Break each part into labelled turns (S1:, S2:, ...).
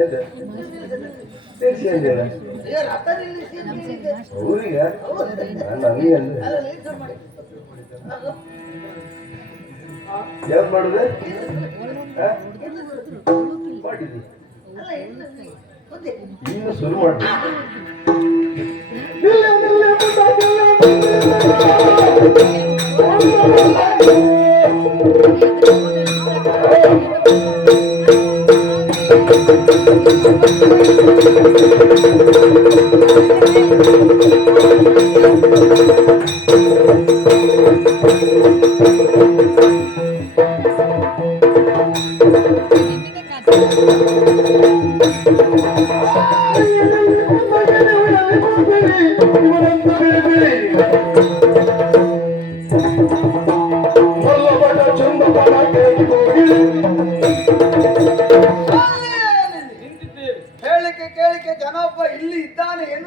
S1: ಎಂತ ತಿಳಿಸಿ ಅಂದಿಲ್ಲ
S2: ಅಯ್ಯೋ, ರಥ ನಿಲ್ಲಿಸಿ ಅಂತ ಹೇಳಿದ್ದೆ.
S1: ಅವ್ರಿಗ ನಾನು ಹಂಗೆ ಅಂದೆ
S2: ಅಲ್ಲ, ನಿಲ್ಸು ಮಾಡಿ.
S1: ಯಾವ್ದು ಮಾಡುದೆ.
S2: ಇನ್ನು
S1: ಶುರು ಮಾಡಿ
S2: Thank you.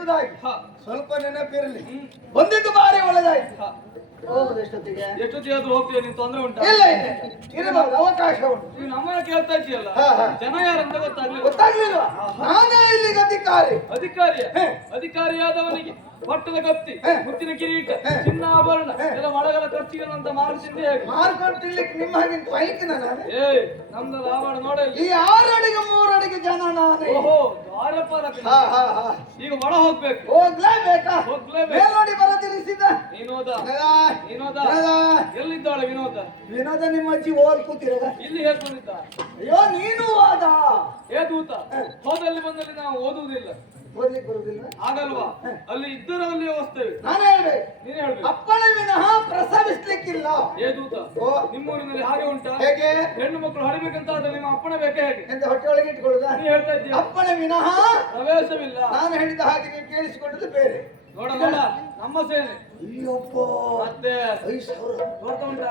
S2: ಎನ್ನುವುದಾಗಿ ಸ್ವಲ್ಪ ನೆನಪಿರಲಿ. ಒಂದಿದ್ದು ಬಾರಿ ಒಳ್ಳೆದಾಯ್ತು. ಹೋಗುದು ಎಷ್ಟೊತ್ತಿಗೆ
S3: ಎಷ್ಟೊತ್ತಿಗೆ ಆದ್ರೂ ಹೋಗ್ತೀಯ? ನೀನ್ ತೊಂದ್ರೆ ಉಂಟಾ?
S2: ಇಲ್ಲ ಇಲ್ಲ ಇರಬಹುದು ಅವಕಾಶ ಉಂಟು.
S3: ನೀವ್ ನಮ್ಮನ್ನ ಕೇಳ್ತಾ ಇದೆಯಲ್ಲ
S2: ಹಾ, ಹಾ.
S3: ಜನ ಯಾರಂತ ಗೊತ್ತಾಗ್ಲಿಲ್ಲ.
S2: ಗೊತ್ತಾಗ್ಲಿಲ್ವಾ ನಾನೇ ಇಲ್ಲಿಗೆ ಅಧಿಕಾರಿ. ಅಧಿಕಾರಿ.
S3: ಅಧಿಕಾರಿಯಾದವನಿಗೆ ಪಟ್ಟದ ಕತ್ತಿ
S2: ಹೇ.
S3: ಮುತ್ತಿನ ಕಿರೀಟ
S2: ಚಿನ್ನ
S3: ಚಿನ್ನಾಭರಣ
S2: ಹೇ.
S3: ಎಲ್ಲ ಮಳಗಲ ಖರ್ಚಿಗಂತ ಮಾರ್ಚಿಂದೆ ಹೇಗೆ?
S2: ಮಾರ್ಕೊಂಡು ತಿನ್ಲಿಕ್ಕೆ ನಿಮ್ಮ ಪೈಕಿನ ನಾನು?
S3: ಏ ನಮ್ದು ರಾವಣ ನೋಡಿ
S2: ಈ ಆರು ಅಡಿಗೆ ಮೂರು ಅಡಿಗೆ ಜನ ನಾನೇ.
S3: ಓಹೋ ದ್ವಾರಪಾಲಕ
S2: ಹಾ ಹಾ ಹಾ.
S3: ಈಗ ಒಳ ಹೋಗ್ಬೇಕು.
S2: ಹೋಗ್ಲೇಬೇಕಾ?
S3: ಹೋಗ್ಲೇಬೇಕು.
S2: ಮೇಲ್ನೋಡಿ ಬರ
S3: ತಿಳಿಸಿದ?
S2: ನೀನು
S3: ವಿನೋದ
S2: ವಿನೋದ.
S3: ಎಲ್ಲಿದ್ದಾಳೆ ವಿನೋದ?
S2: ವಿನೋದ ನಿಮ್ಮ ಅಜ್ಜಿ ಓದ್ ಕೂತಿರದ
S3: ಇಲ್ಲಿ ಹೇಳ್ಕೊಂಡಿದ್ದ
S2: ಅಯ್ಯೋ ನೀನು ಹೋದ.
S3: ಏ ದೂತ ಹೋದಲ್ಲಿ ಬಂದಲ್ಲಿ ನಾವು ಓದುವುದಿಲ್ಲ.
S2: ಓದ್ಲಿಕ್ಕೆ ಬರುದಿಲ್ಲ
S3: ಆಗಲ್ವಾ? ಅಲ್ಲಿ ಇದ್ದರಲ್ಲಿ ವಸ್ತೇವೆ
S2: ನಾನೇ ಹೇಳ್ಬೇಕು.
S3: ನೀನ್ ಹೇಳ್ಬೇಕು.
S2: ಅಪ್ಪಳ ವಿನಃ ಪ್ರಸವಿಸ್ಲಿಕ್ಕಿಲ್ಲ.
S3: ಏ ದೂತ
S2: ಓ.
S3: ನಿಮ್ಮೂರಿನಲ್ಲಿ ಹಾಗೆ ಉಂಟಾ?
S2: ಹೇಗೆ?
S3: ಹೆಣ್ಣು ಮಕ್ಕಳು ಹಡಿಬೇಕಂತ ಆದ್ರೆ ನಿಮ್ಮ ಅಪ್ಪಣೆ ಬೇಕೇ ಹೇಗೆ?
S2: ಎಂತ ಹೊಟ್ಟೆ ಒಳಗೆ ಇಟ್ಕೊಳ್ಳುದ
S3: ನೀ ಹೇಳ್ತಾ ಇದ್ದೀಯ?
S2: ಅಪ್ಪಳೆ ವಿನಃ
S3: ಪ್ರವೇಶವಿಲ್ಲ.
S2: ನಾನು ಹೇಳಿದ ಹಾಗೆ ನೀವು ಕೇಳಿಸಿಕೊಂಡದ್ದು ಬೇರೆ.
S3: ನೋಡ ನೋಡ ನಮ್ಮ ಸೇನೆ.
S2: ಅಯ್ಯಪ್ಪ.
S3: ಮತ್ತೆ?
S2: ಐದು ಸಾವಿರ.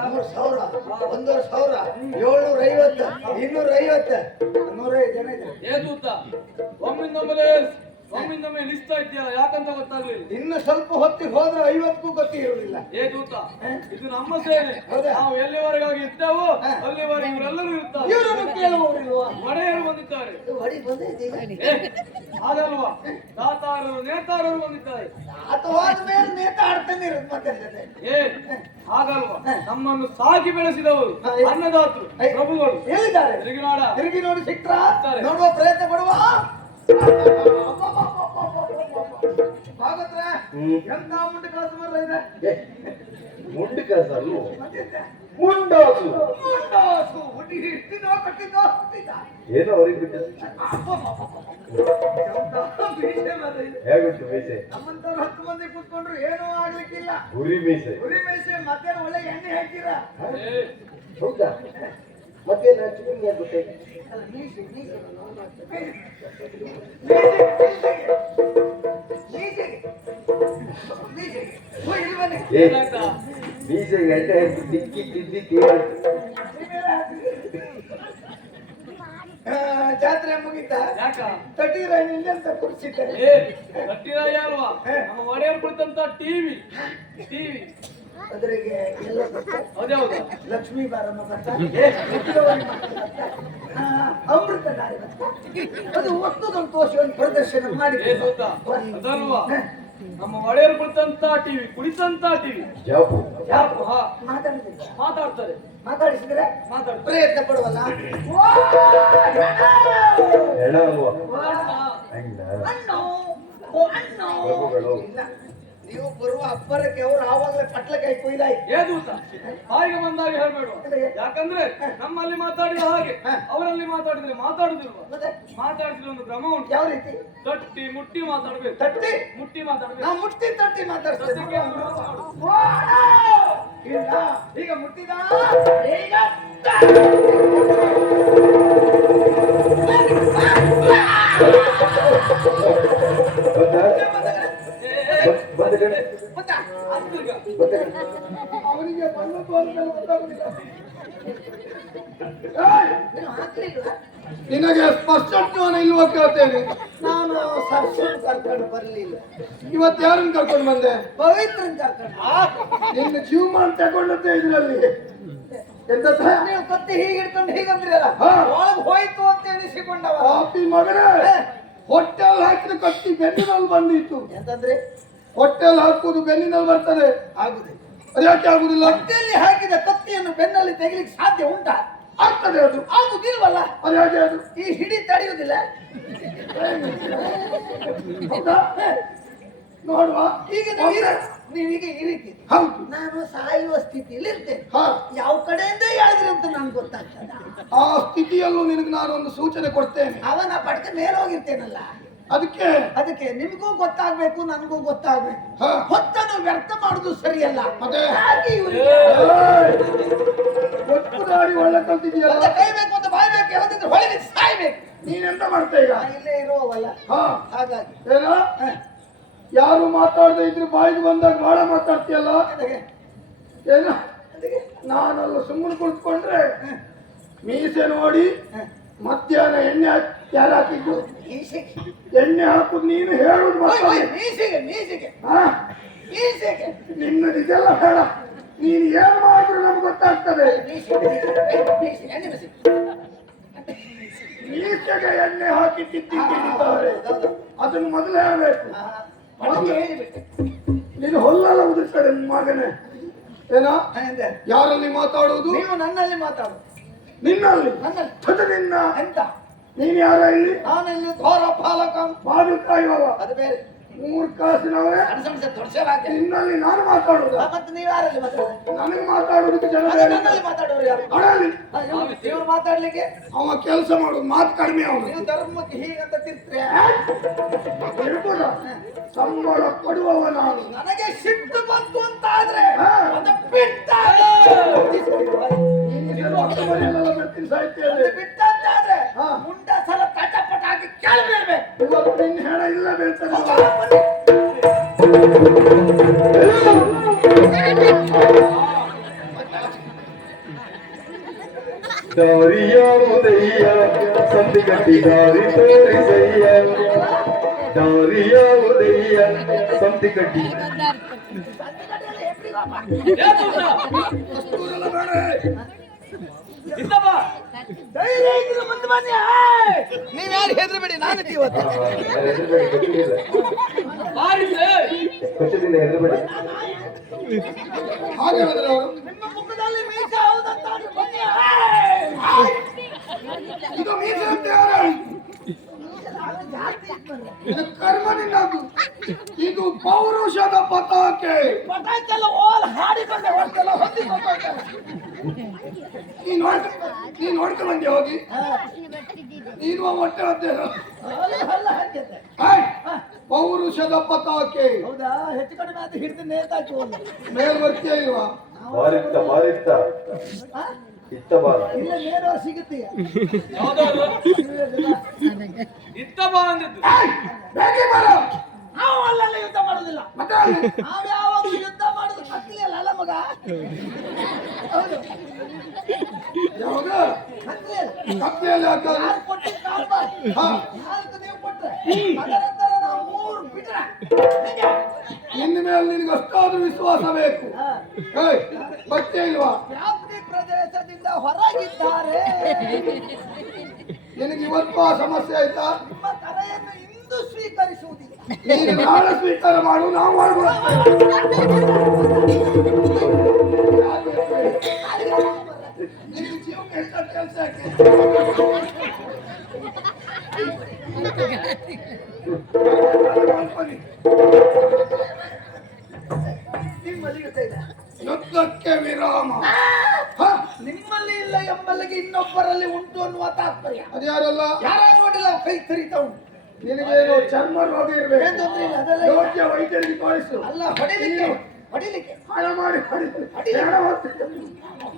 S2: ಮೂರು ಸಾವಿರ. ಒಂದೂವರೆ ಸಾವಿರ. ಏಳ್ನೂರ ಐವತ್ತು ಇನ್ನೂರ ಐವತ್ತು ನೂರೈದು ಜನ ಇದ್ದಾರೆ.
S3: ಒಮ್ಮಿಂದೊಮ್ಮೆಲೆ ಒಮ್ಮಿಂದೊಮ್ಮೆ ಇದ್ದೀಯಲ್ಲ ಯಾಕಂತ ಗೊತ್ತಾಗ್ಲಿಲ್ಲ?
S2: ಇನ್ನು ಸ್ವಲ್ಪ ಹೊತ್ತಿಗೆ ಹೋದ್ರೆ ಐವತ್ತಕ್ಕೂ ಗೊತ್ತಿ ಇರುವುದಿಲ್ಲ.
S3: ಏ ದೂತ ಇದು ನಮ್ಮ ಸೇನೆ? ನಾವು ಎಲ್ಲಿವರೆಗಾಗಿ ಇರ್ತೇವೋ. ಅಲ್ಲಿವರೆಗೆ ಇವರೆಲ್ಲರೂ ಇರ್ತಾರೆ.
S2: ಇವರನ್ನು ಕೇಳುವವರಿಲ್ವಾ?
S3: ಒಡೆಯರು ಬಂದಿದ್ದಾರೆ. ಹಾಗಲ್ವಾ? ದಾತಾರರು ನೇತಾರರು ಬಂದಿದ್ದಾರೆ.
S2: ಅಥವಾ ಮೇಲೆ ನೇತಾಡ್ತಾನೆ ಇರುತ್ತೆ ಮತ್ತೆ.
S3: ಏ ಹಾಗಲ್ವಾ? ನಮ್ಮನ್ನು ಸಾಕಿ ಬೆಳೆಸಿದವರು. ಅನ್ನದಾತರು. ಪ್ರಭುಗಳು.
S2: ಎಲ್ಲಿದ್ದಾರೆ ತಿರುಗಿ ನೋಡಿ. ಸಿಕ್ರ
S3: ಸಿಗ್ತಾರೆ.
S2: ನೋಡುವ ಪ್ರಯತ್ನ ಪಡುವ. ಭಾಗವತ್ರ
S1: ಹ್ಮ್.
S2: ಎಂತ ಇದೆ?
S1: ಮುಂಡಿ ಕಸಲು
S2: ಮತ್ತೆಂತ?
S1: ಮುಂಡಾಸು
S2: ಮುಂಡಾಸು.
S1: ಏನೋ ಅವ್ರಿಗೆ
S2: ಬಿಟ್ಟ.
S1: ಹೇಗುಂಟು ಮೀಸೆ?
S2: ನಮ್ಮಂತವ್ರು ಹತ್ತು ಮಂದಿ ಕೂತ್ಕೊಂಡ್ರು ಏನೂ ಆಗ್ಲಿಕ್ಕಿಲ್ಲ.
S1: ಗುರಿ ಮೀಸೆ.
S2: ಹುರಿ ಮೇಸೆ ಮತ್ತೆ ಒಳ್ಳೆ ಎಣ್ಣೆ ಹಾಕಿರ.
S1: ಹೌದಾ? ಏ
S3: ಏನಾಯ್ತಾ
S1: ಮೀಸೆಗೆ ಎಣ್ಣೆ ಹಾಕಿ ತಿಕ್ಕಿ ತಿದ್ದಿ
S2: ಜಾತ್ರೆ ಮುಗಿತಾ?
S3: ಯಾಕ?
S2: ತಟೀರ ನಿಂದೆ ಅಂತ ಕೂರಿಸಿದ್ದಾರೆ
S3: ಏ ಗಟ್ಟಿರಾಯ ಅಲ್ವಾ ನಮ್ಮ ಒಡೆಯರು ಕುಳಿತಂತ ಟಿವಿ ಟಿವಿ
S2: ಅದ್ರಿಗೆ ಎಲ್ಲ?
S3: ಹೌದೌದ
S2: ಲಕ್ಷ್ಮೀ ಬಾರಮ್ಮ ಗೊತ್ತಾ? ಅಮೃತ ದಾರಿ ಗೊತ್ತಾ? ಅದು ಒಟ್ಟು ಸಂತೋಷವನ್ನು ಪ್ರದರ್ಶನ ಮಾಡಿ
S3: ನಮ್ಮ ಒಡೆಯರು ಕುಳಿತಂತ ಟಿವಿ ಕುಳಿತಂತ ಟಿವಿ
S1: ಜಾಪು.
S3: ಯಾಕೆ ಹಾ.
S2: ಮಾತಾಡಿದ್ರೆ
S3: ಮಾತಾಡ್ತಾರೆ.
S2: ಮಾತಾಡಿಸಿದ್ರೆ
S3: ಮಾತಾಡ್ತಾರೆ.
S2: ಪ್ರಯತ್ನ ಪಡುವಲ್ಲ?
S3: ಅಣ್ಣ,
S2: ಓ ಅಣ್ಣು. ಇಲ್ಲ. ನೀವು ಬರುವ ಅಬ್ಬರಕ್ಕೆ ಅವರು ಆವಾಗಲೇ ಪಟ್ಲಕಾಯಿ ಕೊಯ್ದಾಯ್
S3: ಏ ದೂತ ಹಾಗೆ ಬಂದಾಗ ಹೇಳ್ಬೇಡು. ಯಾಕಂದ್ರೆ ನಮ್ಮಲ್ಲಿ ಮಾತಾಡಿದ ಹಾಗೆ ಅವರಲ್ಲಿ ಮಾತಾಡಿದ್ರೆ ಮಾತಾಡುದಿಲ್ವ? ಮಾತಾಡಿದ್ರೆ ಒಂದು ಕ್ರಮ ಉಂಟು.
S2: ಯಾವ ರೀತಿ?
S3: ತಟ್ಟಿ ಮುಟ್ಟಿ ಮಾತಾಡ್ಬೇಕು.
S2: ತಟ್ಟಿ?
S3: ಮುಟ್ಟಿ ಮಾತಾಡ್ಬೇಕು.
S2: ನಾವು ಮುಟ್ಟಿ ತಟ್ಟಿ ಮಾತಾಡ್ತೇವೆ ಈಗ ಮುಟ್ಟಿದ ಈಗ ನಿನಗೆ ಸ್ಪಷ್ಟಜ್ಞಾನ ಇಲ್ವಾ ಕೇಳ್ತೇನೆ. ನಾನು ಸರ್ಸನ್ ಕರ್ಕೊಂಡು ಬರಲಿಲ್ಲ. ಇವತ್ತು ಯಾರನ್ನ ಕರ್ಕೊಂಡು ಬಂದೆ? ಪವಿತ್ರನ್ ಕರ್ಕೊಂಡು ನಿನ್ನ ಜೀವಮಾನ ತಗೊಂಡದ್ದೇ ಇದರಲ್ಲಿ. ನೀವು ಕತ್ತಿ ಹೀಗೆ ಹಿಡ್ಕೊಂಡು ಹೀಗಂದ್ರಲ್ಲ? ಒಳಗ್ ಹೋಯ್ತು ಅಂತ ಹೇಳಿ
S4: ಕಾಪಿ ಮಗನೇ ಹೊಟ್ಟೆಲ್ ಹಾಕಿದ ಕತ್ತಿ ಬೆನ್ನಿನಲ್ಲಿ ಬಂದಿತ್ತು.
S2: ಎಂತಂದ್ರೆ?
S4: ಹೊಟ್ಟೆಲ್ ಹಾಕೋದು ಬೆನ್ನಿನಲ್ಲಿ ಬರ್ತದೆ.
S2: ಆಗುದಿಲ್ಲ.
S4: ಅದ್ಯಾಕೆ ಆಗುದಿಲ್ಲ
S2: ಹೊಟ್ಟೆಯಲ್ಲಿ ಹಾಕಿದ ತತ್ತಿಯನ್ನು ಬೆನ್ನಲ್ಲಿ ತೆಗಿಲಿಕ್ಕೆ ಸಾಧ್ಯ ಉಂಟಾ?
S4: ಆಗ್ತದೆ ಅದು.
S2: ಆಗುದಿಲ್ವಲ್ಲ
S4: ಅದ್ಯಾಕೆ ಅದು.
S2: ಈ ಹಿಡಿ ತಡೆಯುವುದಿಲ್ಲ.
S4: ಹೌದಾ? ನೋಡುವ.
S2: ಈಗ ನೀವೀಗ ಈ ರೀತಿ.
S4: ಹೌದು.
S2: ನಾನು ಸಾಯುವ ಸ್ಥಿತಿಯಲ್ಲಿ ಇರ್ತೇನೆ.
S4: ಹಾ.
S2: ಯಾವ ಕಡೆಯಿಂದ ಹೇಳಿದ್ರಿ ಅಂತ ನನ್ಗೆ ಗೊತ್ತಾಗ್ತದೆ?
S4: ಆ ಸ್ಥಿತಿಯಲ್ಲೂ ನಿನಗೆ ನಾನು ಒಂದು ಸೂಚನೆ ಕೊಡ್ತೇನೆ.
S2: ಅವನ ಪಟ್ಕ ಮೇಲೆ ಹೋಗಿರ್ತೇನಲ್ಲ.
S4: ಅದಕ್ಕೆ?
S2: ಅದಕ್ಕೆ ನಿಮಗೂ ಗೊತ್ತಾಗ್ಬೇಕು ನನಗೂ ಗೊತ್ತಾಗ್ಬೇಕು.
S4: ಹಾ.
S2: ಹೊತ್ತನ್ನು ವ್ಯರ್ಥ ಮಾಡುದು ಸರಿಯಲ್ಲ? ಹಾಗೆ ಗೊತ್ತು
S4: ಏಯ್! ಒಟ್ಟು ದಾರಿ ಒಳ್ಳೆ ಕಲ್ತಿದೆಯಲ್ಲ
S2: ಕೈಬೇಕು ಅಂತ ಬಾಯ್ಬೇಕು ಎಲ್ಲದಿದ್ರೆ ಹೊಳಗೆ ಸಾಯ್ಬೇಕು.
S4: ನೀನೆಂತ ಮಾಡ್ತಾ ಈಗ?
S2: ಇಲ್ಲೇ ಇರೋವಲ್ಲ
S4: ಹಾ.
S2: ಹಾಗಾಗಿ.
S4: ಏನ? ಯಾರು ಮಾತಾಡದೆ ಇದ್ರೆ ಬಾಯಿಗೆ ಬಂದಾಗ ಬಹಳ ಮಾತಾಡ್ತೀಯಲ್ಲ?
S2: ಅದಕ್ಕೆ.
S4: ಏನ? ನಾನಲ್ಲ ಸುಮ್ಮನೆ ಕುಳಿತುಕೊಂಡ್ರೆ ಮೀಸೆ ನೋಡಿ ಮಧ್ಯಾಹ್ನ ಎಣ್ಣೆ ಹಾಕಿ ಯಾರು ಹಾಕಿದ್ದು
S2: ಮೀಸೆಗೆ
S4: ಎಣ್ಣೆ ಹಾಕುದು ನೀನು ಹೇಳುದು
S2: ಓಯ್, ಓಯ್,
S4: ಮತ್ತೆ
S2: ಮೀಸೆಗೆ ಮೀಸೆಗೆ.
S4: ಹಾ
S2: ಮೀಸೆಗೆ.
S4: ನಿನ್ನದು ಇದೆಲ್ಲ ಬೇಡ. ನೀನು ಏನ್ ಮಾಡಿದ್ರು ನಮ್ಗೆ ಗೊತ್ತಾಗ್ತದೆ.
S2: ಮೀಸೆಗೆ ಮೀಸೆ ಎಣ್ಣೆ ಮೀಸೆ
S4: ಮೀಸೆಗೆ ಎಣ್ಣೆ ಹಾಕಿ ತಿಂತಿದ್ದಾರೆ ಅದನ್ನು ಮೊದಲು ಹೇಳಬೇಕು.
S2: ಮೊದಲು ಹೇಳಿಬಿಟ್ಟೆ.
S4: ನೀನು ಹೊಲ್ಲಲ್ಲ ಉದುರ್ತಾರೆ ನಿಮ್ಮ ಮಗನೇ. ಏನೋ?
S2: ಎಂದೆ?
S4: ಯಾರಲ್ಲಿ ಮಾತಾಡುವುದು
S2: ನೀವು ನನ್ನಲ್ಲಿ ಮಾತಾಡು.
S4: ನಿನ್ನಲ್ಲಿ?
S2: ನನ್ನಲ್ಲಿ.
S4: ಅದು ನಿನ್ನ.
S2: ಎಂತ?
S4: ನೀನ್ ಯಾರ ಇಲ್ಲಿ
S2: ನಾನಿಲ್ಲಿ ಘೋರ ಪಾಲಕ
S4: ಬಾಗಿಲು ಇವಾಗ
S2: ಅದು ಬೇರೆ.
S4: ಮೂರ್ ಕಾಸಿನವೇ ನಿನ್ನಲ್ಲಿ ನಾನು ಮಾತಾಡುದು
S2: ಮತ್ತೆ ನೀವು ಯಾರಲ್ಲಿ ಮಾತಾಡೋದು
S4: ನನಗೆ ಮಾತಾಡುವುದಕ್ಕೆ ಜನ
S2: ನನ್ನಲ್ಲಿ ಮಾತಾಡೋರು ಯಾರು? ಆ, ಇವ್ರು- ಮಾತಾಡ್ಲಿಕ್ಕೆ?
S4: ಅವ ಕೆಲಸ ಮಾಡುದು ಮಾತು ಕಡಿಮೆ ಅವನು
S2: ನೀವು ಧರ್ಮಕ್ಕೆ ಹೀಗಂತ ತಿರ್ತ್ರೆ?
S4: ಇರ್ಬೋದ ಸಂಬಳ ಕೊಡುವವ ನಾನು
S2: ನನಗೆ ಸಿಟ್ಟು ಬಂತು ಅಂತ ಆದ್ರೆ ಬಿಟ್ಟ
S4: ಬರ್ತೀನಿ ಸಾಹಿತ್ಯದಲ್ಲಿ
S2: ಬಿಟ್ಟ ಅಂತ ಆದ್ರೆ
S4: ಹಾ.
S2: ಮುಂಡ ಸಲ ತಟಪಟ ಹಾಕಿ ಕೇಳಬೇಡ್ಬೇಕು
S4: ಇವತ್ತು ನಿನ್ನ ಹೆಣ ಇಲ್ಲ ಬೀಳ್ತದೆ
S1: ದಾರಿಯಾವುದಯ್ಯ ಸಂಧಿಗಟ್ಟಿ ದಾರಿ ತೋರಿಸಯ್ಯ ದಾರಿಯಾವುದಯ್ಯ ಸಂಧಿಗಟ್ಟಿ
S4: ವಸ್ತುವೆಲ್ಲ ಬೇಡ.
S3: ಇದ್ದಪ್ಪ
S2: ಧೈರ್ಯ ಇದ್ರೆ ಮುಂದೆ ಬನ್ನಿ ನೀವ್ ಯಾರು ಹೆದರ್ಬೇಡಿ ನಾನು ಇವತ್ತು
S3: ಬಾರಿಸೆ
S1: ಕೊಚ್ಚದಿಂದ ಹೆದರಬೇಡಿ
S4: ಹಾಗೆ ಹೇಳಿದ್ರೆ ಅವರು
S2: ನಿಮ್ಮ ಮುಖದಲ್ಲಿ ಮೀಸ ಹೌದಂತ ಆದ್ರೆ ಬನ್ನಿ
S4: ಇದು ಮೀಸೆ ಅಂತ ಯಾರು ಹೇಳಿದ್ದು? ಇದು ಕರ್ಮ ನಿನ್ನದು ಇದು ಪೌರುಷದ ಪತಾಕೆ
S2: ಪಟಾಕೆಲ್ಲ ಓಲ್ ಹಾಡಿಕೊಂಡೆ ಹೊರಗೆಲ್ಲ ಹೊಂದಿಕೊಂಡೆ
S4: ನೀನ್ ನೋಡ್ಕ ನೀನ್ ನೋಡ್ಕೊಂಡು ಬಂದೆ ಹೋಗಿ. ನೀನು ಹೊಟ್ಟೆ
S2: ಅಂತ
S4: ಪೌರುಷದ ಪತಾಕೆ
S2: ಹೌದಾ? ಹೆಚ್ಚು ಕಡಿಮೆ ಅದು ಹಿಡಿದು ನೇತಾಕಿ ಒಂದು
S4: ಮೇಲ್ ಬರ್ತೀಯ ಇಲ್ವಾ
S1: ಮಾರಿತ್ತ ಮಾರಿತ್ತ ಇತ್ತ ಬಾರ
S2: ಇಲ್ಲ ನೇರ ಸಿಗುತ್ತೀಯ?
S3: ಇತ್ತ ಇತ್ತಪ್ಪ ಅಂದಿದ್ದು.
S4: ಬೇಕೆ ಬರ
S2: ನಾವು ಅಲ್ಲೆಲ್ಲ ಯುದ್ಧ ಮಾಡೋದಿಲ್ಲ
S4: ಮತ್ತೆ
S2: ನಾವ್ ಯಾವಾಗ ಯುದ್ಧ ಮಾಡುದು ಕತ್ಲಿಯಲ್ಲ ಅಲ್ಲ ಮಗ ಹೌದು
S4: ಯಾವಾಗ
S2: ಕತ್ಲಿಯಲ್ಲ
S4: ಕಪ್ಪೆಯಲ್ಲಿ ಹಾಕೋದು
S2: ಯಾರು ಕೊಟ್ಟಿದ್ದು ಕಾಲ್ಬಾರ್?
S4: ಹಾ.
S2: ನಾಲ್ಕು ನೀವು ಕೊಟ್ರೆ ಅದರ ನಂತರ ನಾವು ಮೂರು ಬಿಟ್ರೆ
S4: ನಿನ್ನ ಮೇಲೆ ನಿನಗೆ ಅಷ್ಟಾದ್ರೂ ವಿಶ್ವಾಸ ಬೇಕು. ಬರ್ತೀಯ ಇಲ್ವಾ?
S2: ವ್ಯಾಪ್ತಿ ಪ್ರದೇಶದಿಂದ ಹೊರಗಿದ್ದಾರೆ.
S4: ನಿನಗೆ ಇವತ್ತು ಆ ಸಮಸ್ಯೆ ಆಯ್ತಾ?
S2: ನಿಮ್ಮ ಕರೆಯನ್ನು ಇಂದು ಸ್ವೀಕರಿಸುವುದಿಲ್ಲ.
S4: ನೀನು ನಾಳೆ ಸ್ವೀಕಾರ ಮಾಡು ನಾವು ಮಾಡುವ ನಿನ್ನ ಜೀವಕ್ಕೆ ಕೆಲಸ
S2: ನಿಮ್ಮಲ್ಲಿ ಯುದ್ಧ ಇದೆ
S4: ಯುದ್ಧಕ್ಕೆ ವಿರಾಮ.
S2: ನಿಮ್ಮಲ್ಲಿ ಇಲ್ಲ ಎಂಬಲ್ಲಿಗೆ ಇನ್ನೊಬ್ಬರಲ್ಲಿ ಉಂಟು ಅನ್ನುವ ತಾತ್ಪರ್ಯ.
S4: ಅದ್ಯಾರಲ್ಲ
S2: ಯಾರಾದ್ರೂ ನೋಡಿಲ್ಲ ಕೈ ತರಿತಾ ಉಂಟು.
S4: ನಿನಗೇನು ಚರ್ಮ ರೋಗ ಇರಬೇಕು.
S2: ಅದೆಲ್ಲ.
S4: ಯೋಗ್ಯ ವೈದ್ಯರಿಗೆ ತೋರಿಸು.
S2: ಅಲ್ಲ ಹೊಡಿಲಿಕ್ಕೆ ಹೊಡಿಲಿಕ್ಕೆ.
S4: ಹಣ ಮಾಡಿ.
S2: ಹೊಡಿಲಿಕ್ಕೆ.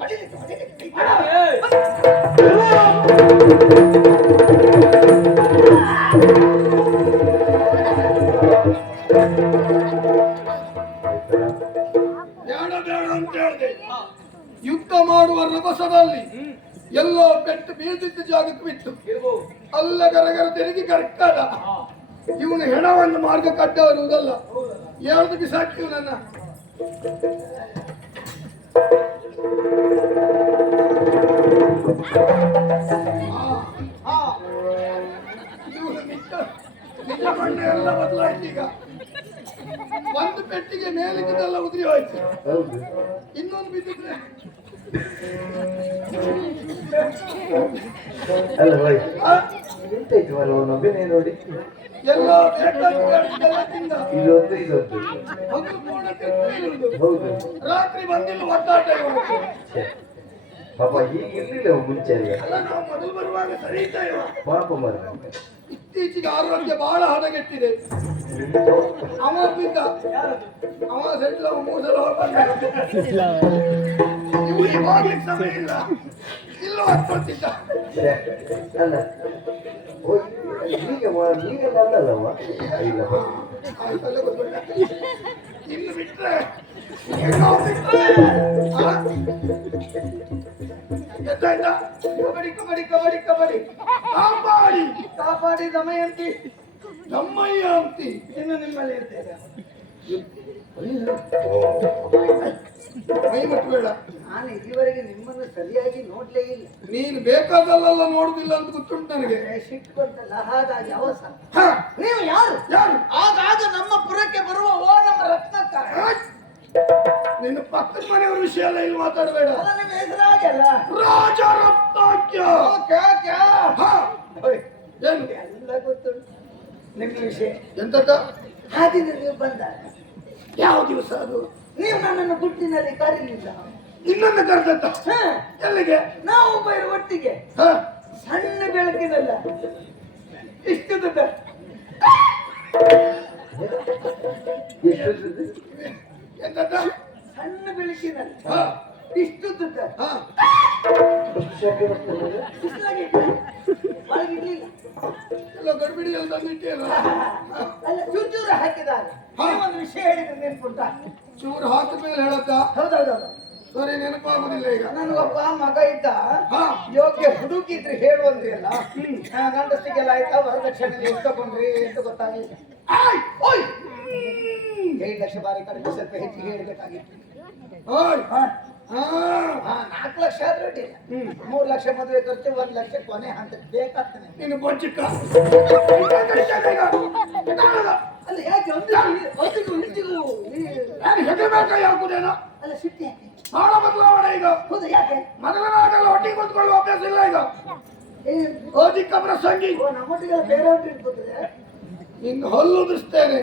S2: ಹೊಡಿಲಿಕ್ಕೆ
S3: ಏ,
S4: ಬೇಡ ಬೇಡ ಅಂತ ಹೇಳಿದೆ. ಯುದ್ಧ ಮಾಡುವ ರಭಸದಲ್ಲಿ ಎಲ್ಲೋ ಪೆಟ್ಟು ಬೀಳ್ತಿದ್ದ ಜಾಗಕ್ಕೆ ಬಿತ್ತು. ಅಲ್ಲ ಗರಗರ ತಿರುಗಿ ಕರ್ಕದ. ಇವನು ಹೆಣವನ್ನು ಮಾರ್ಗ ಕಟ್ಟವರುವುದಲ್ಲ ಯಾವುದು ಬಿಸಾಕಿ ಇವನನ್ನ?
S2: ಹಾ
S4: ಎಲ್ಲ ಬದಲಾಯ್ತು ಈಗ. ಒಂದು ಪೆಟ್ಟಿಗೆ ಮೇಲಿದ್ದೆಲ್ಲ ಉದುರಿ ಹೋಯ್ತು.
S1: ಹೌದು.
S4: ಇನ್ನೊಂದು ಬಿದ್ದಿದ್ರೆ?
S1: ಅಲ್ಲ
S4: ಆ,
S1: ಎಂತಾಯ್ತು ನೋಡಿ.
S4: ಎಲ್ಲ
S1: ಇದೊಂದು ಇದೊಂದು. ಹೌದು.
S4: ರಾತ್ರಿ ಬಂದಿಲ್ಲ
S1: ಒತ್ತಾಟ. ಪಾಪ ಈಗ ಇರ್ಲಿಲ್ಲ ಮುಂಚೆ ಎಲ್ಲ
S4: ಮೊದಲು ಬರುವಾಗ ಸರಿ ಇದ್ದ ಇವ
S1: ಪಾಪ ಮರ
S4: ಇತ್ತೀಚೆಗೆ ಆರೋಗ್ಯ ಬಹಳ ಹದಗೆಟ್ಟಿದೆ ಅವ ಬಿದ್ದ ಅವ ಸೆಟ್ಲ ಮೂರು ಸಲ. ಇವ್ರಿಗೆ ಸಮಯ ಇಲ್ಲ ಇಲ್ಲ.
S1: ಅಲ್ಲ ಹೀಗೆ ಹೀಗೆ ಅಲ್ಲಲ್ಲವ ಇಲ್ಲ
S4: ಆಯ್ತಲ್ಲ ಗೊತ್ತಿಲ್ಲ. ಇನ್ನು ಬಿಟ್ರೆ ಏನೋ ಬಿಟ್ರೆ ಆ? ಎದ್ದಾಯ್ತಾ? ಕಬಡ್ಡಿ ಕಬಡ್ಡಿ ಕಬಡ್ಡಿ ಕಬಡ್ಡಿ ಕಾಪಾಡಿ
S2: ಕಾಪಾಡಿ ದಮಯಂತಿ
S4: ನಮ್ಮಯ್ಯ ಅಂತಿ
S2: ಇನ್ನು ನಿಮ್ಮಲ್ಲಿ ಇರ್ತೇವೆ
S4: ಮೈ ಮುಟ್ಟಬೇಡ
S2: ನಾನು ಇಲ್ಲಿವರೆಗೆ ನಿಮ್ಮನ್ನು ಸರಿಯಾಗಿ ನೋಡ್ಲೇ ಇಲ್ಲ.
S4: ನೀನು ಬೇಕಾದಲ್ಲೆಲ್ಲ ನೋಡುದಿಲ್ಲ ಅಂತ ಗೊತ್ತುಂಟು ನನಗೆ.
S2: ಶಿಕ್ ಬಂತಲ್ಲ ಹಾಗಾಗಿ ಅವಸ.
S4: ಹ,
S2: ನೀವು ಯಾರು?
S4: ಯಾರು?
S2: ಆಗಾಗ ನಮ್ಮ ಪುರಕ್ಕೆ ಬರುವ ಓ ನಮ್ಮ ರತ್ನಕಾರ
S4: ನಿನ್ನ ಪಕ್ಕದ ಮನೆಯವ್ರ ವಿಷಯ ಅಲ್ಲ ಇಲ್ಲಿ ಮಾತಾಡಬೇಡ.
S2: ಅಲ್ಲ ನಿಮ್ಮ ಹೆಸರಾಗಲ್ಲ
S4: ರಾಜ ರತ್ನಾಕ್ಯ
S2: ಓ, ಕ್ಯಾ ಕ್ಯಾ
S4: ಹ,
S2: ಓಯ್,
S4: ಏನು?
S2: ಎಲ್ಲ ಗೊತ್ತುಂಟು. ನಿಮ್ಮ ವಿಷಯ.
S4: ಎಂತದ
S2: ಹಾದಿನ ನೀವು ಬಂದಾಗ.
S4: ಯಾವ ದಿವಸ ಅದು?
S2: ನೀವು ನನ್ನನ್ನು ಗುಟ್ಟಿನಲ್ಲಿ ಕರೀಲಿಲ್ಲ.
S4: ಇನ್ನೊಂದು ಕರೆದತ್ತ
S2: ಹ,
S4: ಎಲ್ಲಿಗೆ?
S2: ನಾವು ಬೈರು ಒಟ್ಟಿಗೆ.
S4: ಹ,
S2: ಸಣ್ಣ ಬೆಳಕಿನಲ್ಲ. ಇಷ್ಟು ದೊಡ್ಡ ಸಣ್ಣ ಬೆಳಕಿನಲ್ಲಿ.
S4: ಹ,
S2: ಇಷ್ಟು ದೊಡ್ಡ ಒಳಗಿರ್ಲಿಲ್ಲ.
S4: ಎಲ್ಲ ಗಡಿಬಿಡಿ ಎಲ್ಲ ತಂದಿಟ್ಟಿಯಲ್ಲ
S2: ಅಲ್ಲ. ಚೂರು ಚೂರು ಹಾಕಿದಾಗ
S4: ಹಾ.
S2: ಒಂದು ವಿಷಯ ಹೇಳಿದ್ರೆ ನೆನ್ಪುಂಟ?
S4: ಚೂರು ಹಾಕಿದ ಮೇಲೆ ಹೇಳತ್ತ?
S2: ಹೌದೌದೌದು
S4: ಸರಿ ನೆನಪಾಗುದಿಲ್ಲ ಈಗ.
S2: ನನಗೊಬ್ಬ ಮಗ ಇದ್ದ. ಯೋಗ್ಯ ಹುಡುಕಿದ್ರೆ ಹೇಳುವಂದ್ರಿ ಅಲ್ಲ ಗಂಡಸ್ತಿಗೆಲ್ಲ ಆಯ್ತಾ ವರದಕ್ಷಿಣೆ ಎಷ್ಟು ತಗೊಂಡ್ರಿ ಅಂತ ಗೊತ್ತಾಗಿ
S4: ಆಯ್, ಓಯ್.
S2: ಏಳು ಲಕ್ಷ ಬಾರಿ ಕಡಿಮೆ ಸ್ವಲ್ಪ ಹೆಚ್ಚಿಗೆ ಹೇಳ್ಬೇಕಾಗಿತ್ತು. ನಾಲ್ಕು ಲಕ್ಷ ಆದ್ರೆ ಅಡ್ಡಿಲ್ಲ ಮೂರು ಲಕ್ಷ ಮದುವೆ ಖರ್ಚು ಒಂದ್ ಲಕ್ಷ ಕೊನೆ ಹಂತಕ್ಕೆ ಬೇಕಾಗ್ತದೆ.
S4: ನಿನ್ನ ಬೊಜ್ಜಿಕ್ಕ
S2: ಅಲ್ಲ ಯಾಕೆ ಒಂದು ಒಂದಿಗೂ ಇಂದಿಗೂ ಈ-
S4: ನಾನು ಹೆಗಲ ಕೈ ಹಾಕುದೇನೋ
S2: ಅಲ್ಲ ಸಿಟ್ಟಿ ಯಾಕೆ?
S4: ಬಹಳ ಬದಲಾವಣೆ ಈಗ
S2: ಹೌದು ಯಾಕೆ?
S4: ಮೊದಲನಾಗೆಲ್ಲ ಒಟ್ಟಿಗೆ ಕುತ್ಕೊಳ್ಳುವ ಅಭ್ಯಾಸ ಇಲ್ಲ ಈಗ
S2: ಏ-
S4: ಓದಿಕ್ಕ ಪ್ರಸಂಗಿ
S2: ಓ ನಮ್ಮೊಟ್ಟಿಗೆಲ್ಲ ಬೇರೆ ಇಟ್ಕೊತದೆ
S4: ಇನ್ನು ಹಲ್ಲು ಉದಿಸ್ತೇನೆ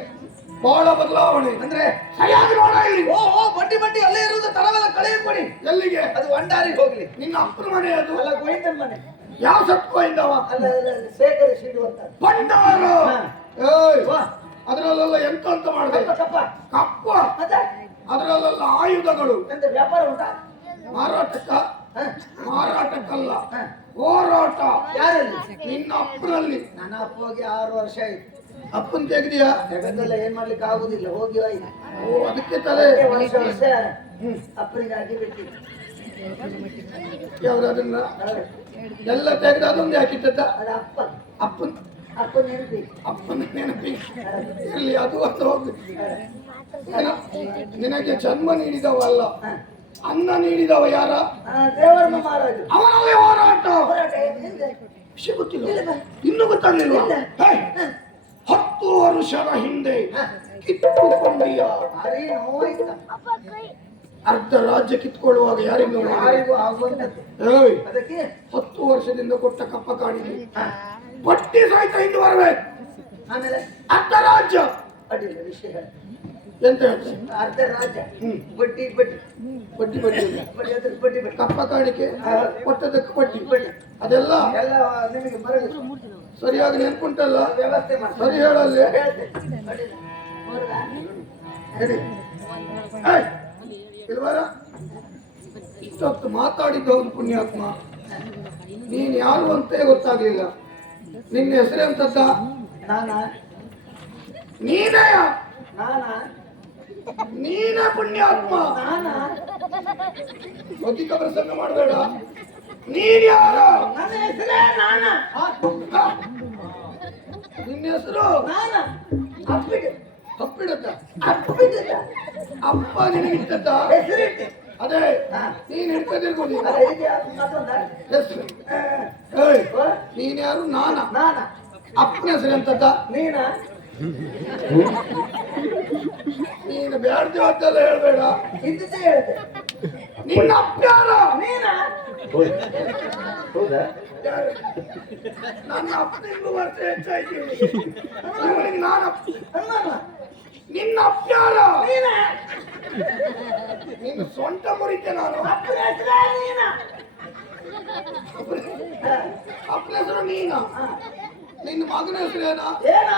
S4: ಬಹಳ ಬದಲಾವಣೆ.
S2: ಅಂದ್ರೆ
S4: ಸರಿಯಾಗಿ ನೋಡ ಇಲ್ಲಿ.
S2: ಓ ಓ ಬಟ್ಟಿ ಬಡ್ಡಿ ಅಲ್ಲೇ ಇರುವುದು ತರವೆಲ್ಲ ಕಳೆಯ ಕೊಡಿ.
S4: ಎಲ್ಲಿಗೆ?
S2: ಅದು ಒಂಡಾರಿಗೆ ಹೋಗ್ಲಿ.
S4: ನಿನ್ನ ಅಪ್ಪನ ಮನೆ ಅದು.
S2: ಅಲ್ಲ ಗೋವಿಂದನ್ ಮನೆ.
S4: ಯಾವ ಸತ್ವಯಿಂದವ
S2: ಅಲ್ಲ ಅಲ್ಲ ಅಲ್ಲ, ಶೇಖರಿಸಿಡುವಂತ
S4: ಬಂಡಾರ
S2: ಹಾ.
S4: ಏಯ್.
S2: ವಾ.
S4: ಅದರಲ್ಲೆಲ್ಲ ಎಂತ ಅಂತ ಮಾಡಿದೆ.
S2: ಕಪ್ಪ. ಕಪ್ಪ
S4: ಅದರಲ್ಲೆಲ್ಲ ಆಯುಧಗಳು.
S2: ವ್ಯಾಪಾರ ಉಂಟಾ?
S4: ಮಾರಾಟಕ್ಕ? ಮಾರಾಟಕ್ಕಲ್ಲ. ಹೋರಾಟ.
S2: ಯಾರಲ್ಲಿ?
S4: ನಿನ್ನ ಅಪ್ಪನಲ್ಲಿ.
S2: ನನ್ನ ಅಪ್ಪ ಹೋಗಿ ಆರು ವರ್ಷ ಆಯ್ತು.
S4: ಅಪ್ಪನ್ ತೆಗ್ದಿಯಾ?
S2: ಜಗದಲ್ಲ ಏನ್ ಮಾಡ್ಲಿಕ್ಕೆ ಆಗುದಿಲ್ಲ ಹೋಗಿ
S4: ಓ ಅದಕ್ಕೆ ತಲೆ.
S2: ಅದಕ್ಕೆ ವರ್ಷ ವರ್ಷ ಅಪ್ಪನಿಗೆ ಹಾಕಿ ಬಿಟ್ಟಿದ್ದು.
S4: ಯಾವ್ದು? ಅದನ್ನ ಎಲ್ಲ ತೆಗ್ದು ಅದೊಂದು ಹಾಕಿಟ್ಟದ್ದ
S2: ಅಪ್ಪ.
S4: ಅಪ್ಪನ್.
S2: ಅಪ್ಪ
S4: ಅಪ್ಪನ ಅದು ನಿನಗೆ ಜನ್ಮ ನೀಡಿದವಲ್ಲ ಅನ್ನ ನೀಡಿದವ ಯಾರ
S2: ಮಹಾರಾಜ
S4: ಅವನಲ್ಲಿ ಹೋರಾಟ? ವಿಷಯ ಗೊತ್ತಿಲ್ಲ. ಇನ್ನೂ. ಹೇ, ಹತ್ತು ವರ್ಷದ ಹಿಂದೆ ಕಿತ್ತುಕೊಂಡಿಯ ಅರ್ಧ ರಾಜ್ಯ ಕಿತ್ಕೊಳ್ಳುವಾಗ ಯಾರಿಗೂ ಹತ್ತು ವರ್ಷದಿಂದ ಕೊಟ್ಟ ಕಪ್ಪ ಕಾಣಿದೆ ಬಟ್ಟಿ ಸಹಿತ ಹಿಂದೆ ಬರಬೇಕು
S2: ಆಮೇಲೆ
S4: ಅರ್ಧ ರಾಜ್ಯ
S2: ಅಡ್ಡಿಲ್ಲ ವಿಷಯ.
S4: ಎಂತ ಹೇಳ್ತಾರೆ
S2: ಅರ್ಧ ರಾಜ್ಯ ಬಡ್ಡಿ ಬಡ್ಡಿ.
S4: ಬಡ್ಡಿ ಬಡ್ಡಿ ಇಲ್ಲ.
S2: ಬಡ್ಡಿ ಅದ್ರ ಬಡ್ಡಿ ಬಡ್ಡಿ.
S4: ಕಪ್ಪ ಕಾಣಿಕೆ ಕೊಟ್ಟದಕ್ಕೆ ಬಡ್ಡಿ. ಬಡ್ಡಿ ಅದೆಲ್ಲ
S2: ಎಲ್ಲ ನಿಮಗೆ ಬರಲಿ
S4: ಸರಿಯಾಗಿ ನೆನ್ಪುಂಟಲ್ಲ?
S2: ವ್ಯವಸ್ಥೆ ಮಾಡಿ
S4: ಸರಿ ಹೇಳಲ್ಲಿ
S2: ಹೇಳ್ತೇನೆ. ಅಡ್ಡಿಲ್ಲ ನೋಡ್ದಾ?
S4: ಹೇಳಿ. ಏಯ್, ಇಷ್ಟೊತ್ತು ಮಾತಾಡಿದ್ದ ಒಂದು ಪುಣ್ಯಾತ್ಮ. ನೀನ್ ಯಾರು ಅಂತೇ ಗೊತ್ತಾಗ್ಲಿಲ್ಲ. ನಿನ್ನ ಹೆಸರೆಂತದ್ದ
S2: ನಾನಾ.
S4: ನೀನೇ?
S2: ನಾನಾ.
S4: ನೀನೇ ಪುಣ್ಯಾತ್ಮ?
S2: ನಾನಾ.
S4: ಲೌಕಿಕ ಪ್ರಸಂಗ ಮಾಡಬೇಡ. ನೀನ್ ಯಾರು?
S2: ನನ್ನ ಹೆಸರೇ ನಾನಾ.
S4: ನಿನ್ನ ಹೆಸರು?
S2: ನಾನ. ಅಪ್ಪಿಡ
S4: ತಪ್ಪಿಡತ್ತ
S2: ಅಪ್ಪಿಟ್ಟು
S4: ಅಪ್ಪ ನಿನಗಿಟ್ಟದ್ದ?
S2: ಹೆಸರಿಟ್ಟು.
S4: ಅದೇ ನೀನು ಹಿಡ್ಕದಿರ್ಬೋದು ತಿಳ್ಕೊಂಡು
S2: ಓ,
S4: ನೀನ್ ಯಾರು? ನಾನ?
S2: ನಾನಾ?
S4: ಅಪ್ಪನ ಹೆಸರು ಎಂತದ್ದ?
S2: ನೀನಾ?
S4: ನೀನು ಬ್ಯಾಡ್ದು ಅಂತೆಲ್ಲ ಹೇಳ್ಬೇಡ.
S2: ಇದ್ದದ್ದೇ ಹೇಳ್ದೆ.
S4: ನಿನ್ನ ಅಪ್ಪ್ಯಾರ
S2: ನೀನಾ
S1: ನೀನ? ಹೌದಾ.
S4: ಯಾರು? ನನ್ನ ಅಪ್ಪನಿಂದ ವರ್ಷ ಹೆಚ್ಚಾಯ್ತು. ನಾನು ಅಪ್ಪ ನಿನ್ನ ಅಪ್ಪ್ಯಾರ
S2: ನೀನಾ
S4: ನಿನ್ನ ಸೊಂಟ ಮುರಿತೆ ನಾನು
S2: ಅಪ್ಪನ ಹೆಸರೇ ನೀನಾ
S4: ಅಪ್ಪನ ಹೆಸರು ನೀನ ನಿನ್ನ ಮಗನ ಹೆಸರೇನಾ
S2: ಏನ